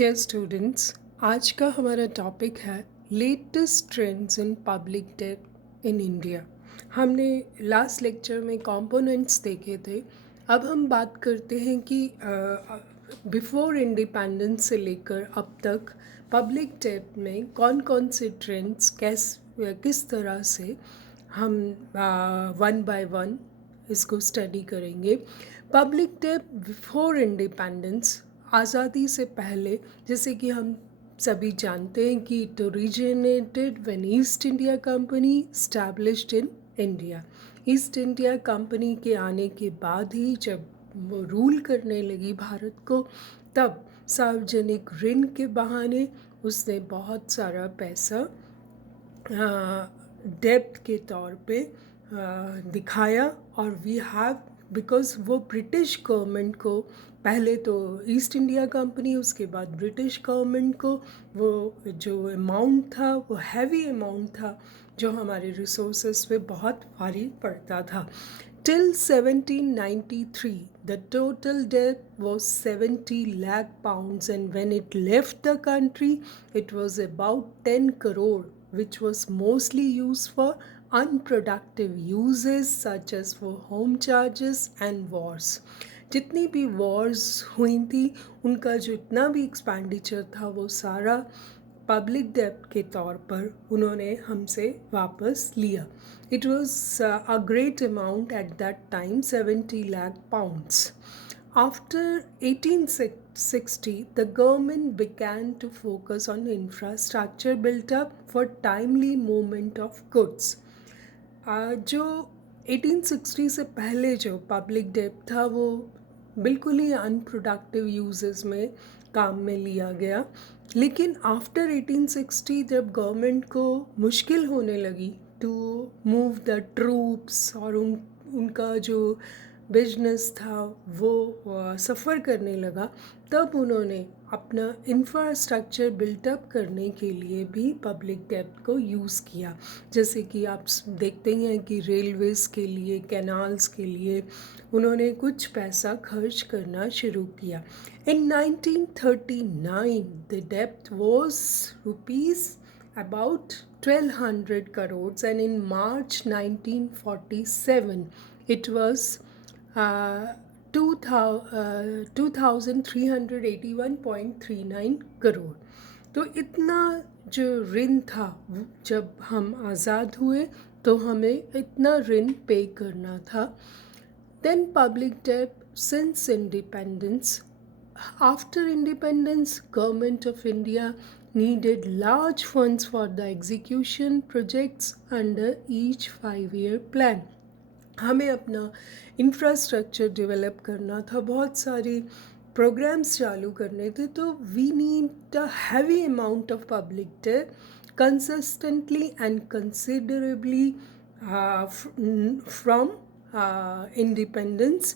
Dear students, आज का हमारा टॉपिक है latest trends in public debt in India. हमने लास्ट लेक्चर में कंपोनेंट्स देखे थे। अब हम बात करते हैं कि बिफोर इंडिपेंडेंस से लेकर अब तक पब्लिक डेट में कौन कौन से ट्रेंड्स किस तरह से हम वन बाय वन इसको स्टडी करेंगे। पब्लिक डेट बिफोर इंडिपेंडेंस, आज़ादी से पहले, जैसे कि हम सभी जानते हैं कि it originated when east India company established in India. East India company के आने के बाद ही जब वो रूल करने लगी भारत को, तब सार्वजनिक ऋण के बहाने उसने बहुत सारा पैसा डेब्ट के तौर पे दिखाया। और वी हैव, बिकॉज वो ब्रिटिश गवर्नमेंट को, पहले तो ईस्ट इंडिया कंपनी, उसके बाद ब्रिटिश गवर्नमेंट को वो जो अमाउंट था वो हैवी अमाउंट था, जो हमारे रिसोर्सेज पे बहुत भारी पड़ता था। Till 1793, the total debt was 70 lakh pounds, and when it left the country, it was about 10 crore, which was mostly used for unproductive uses such as for home charges and wars. जितनी भी Wars हुई थी, उनका जो इतना भी expenditure था वो सारा पब्लिक डेब्ट के तौर पर उन्होंने हमसे वापस लिया। It was a great amount at that time, 70 lakh pounds. After 1860, the government began to focus on infrastructure built up for timely movement of goods. जो 1860 से पहले जो पब्लिक डेब्ट था वो बिल्कुल ही अनप्रोडक्टिव यूजेस में काम में लिया गया। लेकिन आफ्टर 1860 जब गवर्नमेंट को मुश्किल होने लगी टू मूव द ट्रूप्स, और उनका जो बिजनेस था वो सफ़र करने लगा, तब उन्होंने अपना इंफ्रास्ट्रक्चर बिल्टअप करने के लिए भी पब्लिक डेब्ट को यूज़ किया। जैसे कि आप देखते हैं कि रेलवेज़ के लिए, कैनाल्स के लिए उन्होंने कुछ पैसा खर्च करना शुरू किया। इन 1939 द डेब्ट was rupees about 1200 crores, and in March 1947 it was 2381.39 crore. तो इतना जो ऋण था, जब हम आज़ाद हुए तो हमें इतना ऋण पे करना था। Then public debt since independence. After independence, Government of India needed large funds for the execution projects under each 5-year plan. हमें अपना इंफ्रास्ट्रक्चर डेवलप करना था, बहुत सारे प्रोग्राम्स चालू करने थे, तो we need a heavy amount of public debt consistently and considerably from independence.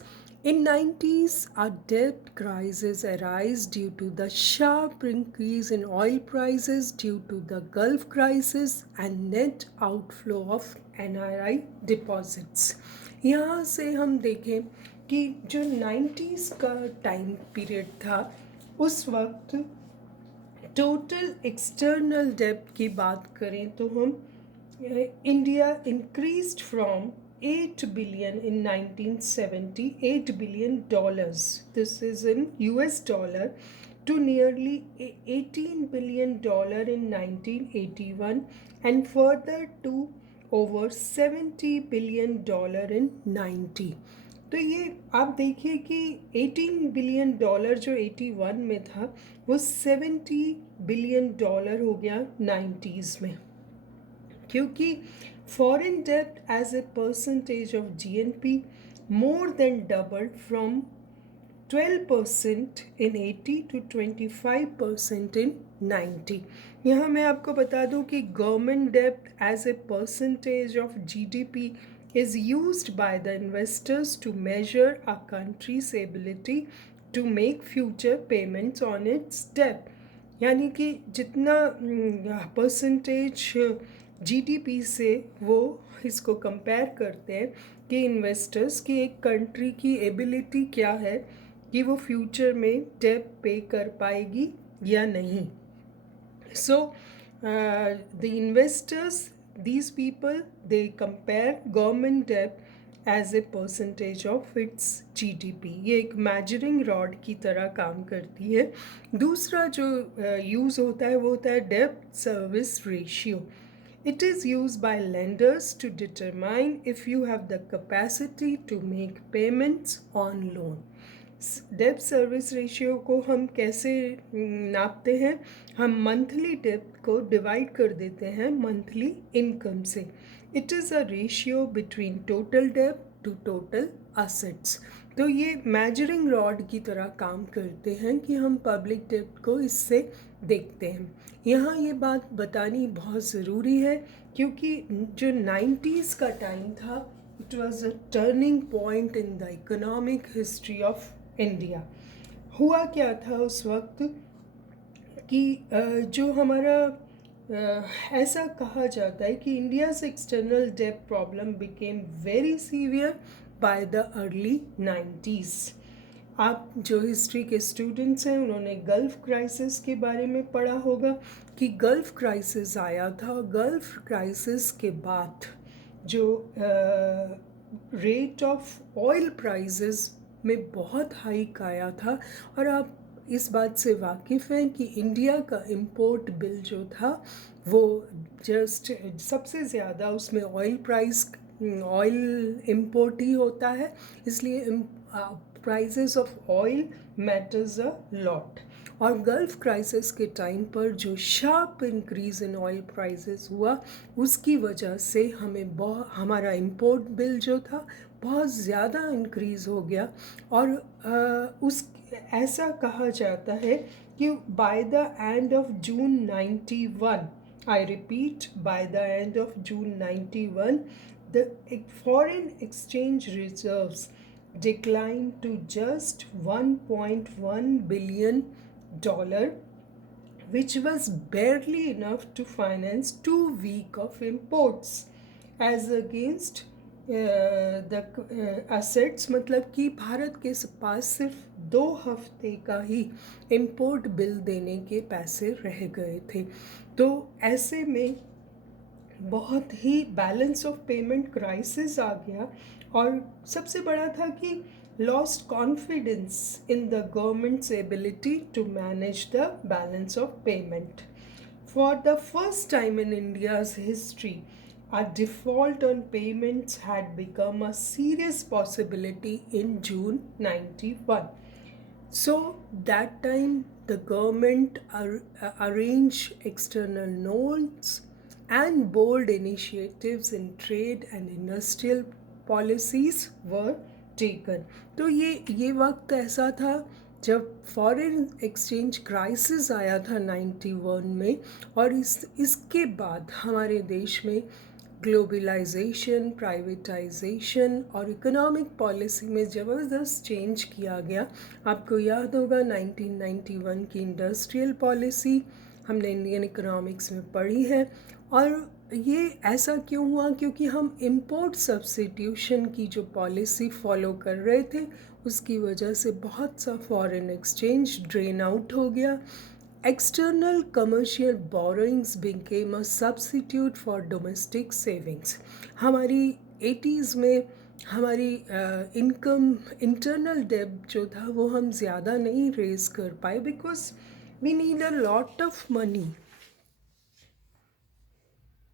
In 90s, a debt crisis arose due to the sharp increase in oil prices due to the Gulf crisis and net outflow of NRI deposits. यहाँ से हम देखें कि जो 90s का time period था, उस वक्त टोटल एक्सटर्नल डेब्ट की बात करें तो हम India increased from 8 billion in 1970, $8 billion, this is in US dollar, to nearly $18 billion in 1981, and further to over $70 billion in 90. तो ये आप देखिए कि $18 billion जो 81 में था वो $70 billion हो गया 90s में, क्योंकि foreign debt as a percentage of GNP more than doubled from 12% in 80 to 25% in 90. यहाँ मैं आपको बता दूँ कि गवर्नमेंट डेब्ट as a percentage of GDP is used by the investors to measure a country's ability to make future payments on its debt. यानी कि जितना परसेंटेज GDP से वो इसको कंपेयर करते हैं कि इन्वेस्टर्स की एक कंट्री की एबिलिटी क्या है कि वो फ्यूचर में डेब्ट पे कर पाएगी या नहीं. So, the investors, these people, they compare government debt as a percentage of its GDP. ये एक measuring rod की तरह काम करती है. दूसरा जो यूज़ होता है वो होता है debt service ratio. It is used by lenders to determine if you have the capacity to make payments on loan. डेब्ट सर्विस रेशियो को हम कैसे नापते हैं? हम मंथली डेब्ट को डिवाइड कर देते हैं मंथली इनकम से. It is a ratio between total डेब्ट टू टोटल असेट्स. तो ये मेजरिंग रॉड की तरह काम करते हैं कि हम पब्लिक डेब्ट को इससे देखते हैं. यहाँ ये बात बतानी बहुत ज़रूरी है क्योंकि जो 90s का टाइम था, it was a turning point in the economic history of India. हुआ क्या था उस वक्त कि जो हमारा ऐसा कहा जाता है कि इंडियाज एक्सटर्नल डेब्ट problem became very severe by the early 90s. आप जो हिस्ट्री के स्टूडेंट्स हैं उन्होंने गल्फ़ क्राइसिस के बारे में पढ़ा होगा कि गल्फ़ क्राइसिस आया था. गल्फ़ क्राइसिस के बाद जो रेट ऑफ ऑयल प्राइसेस में बहुत हाइक आया था. और आप इस बात से वाकिफ़ हैं कि इंडिया का इम्पोर्ट बिल जो था वो जस्ट सबसे ज़्यादा उसमें ऑयल इम्पोर्ट ही होता है, इसलिए prices of oil matters a lot. और गल्फ़ क्राइसिस के टाइम पर जो sharp increase in oil prices हुआ उसकी वजह से हमारा इम्पोर्ट बिल जो था बहुत ज़्यादा इंक्रीज़ हो गया. और ऐसा कहा जाता है कि by the end of June 91, I repeat, by the end of June 91, the foreign exchange reserves declined to just $1.1 billion, which was barely enough to finance 2 weeks of imports as against the assets. मतलब कि भारत के पास सिर्फ 2 हफ्ते का ही import bill देने के पैसे रह गए थे. तो ऐसे में बहुत ही बैलेंस ऑफ पेमेंट क्राइसिस आ गया. और सबसे बड़ा था कि lost confidence in the government's ability to manage the balance of payment. For the first time in India's history, a default on payments had become a serious possibility in June 91. So that time the government arranged external loans and bold initiatives in trade and industrial policies were taken. तो ये वक्त ऐसा था जब foreign exchange crisis आया था 91 में. और इसके बाद हमारे देश में ग्लोबलाइजेशन, प्राइवेटाइजेशन और इकोनॉमिक पॉलिसी में ज़बरदस्त चेंज किया गया. आपको याद होगा 1991 की इंडस्ट्रियल पॉलिसी हमने इंडियन इकोनॉमिक्स में पढ़ी है. और ये ऐसा क्यों हुआ? क्योंकि हम इम्पोर्ट सब्स्टिट्यूशन की जो पॉलिसी फॉलो कर रहे थे उसकी वजह से बहुत सा फॉरेन एक्सचेंज ड्रेन आउट हो गया. External commercial borrowings became a substitute for domestic savings. हमारी 80s में हमारी इनकम इंटरनल डेब्ट जो था वो हम ज़्यादा नहीं रेज़ कर पाए because we need a lot of money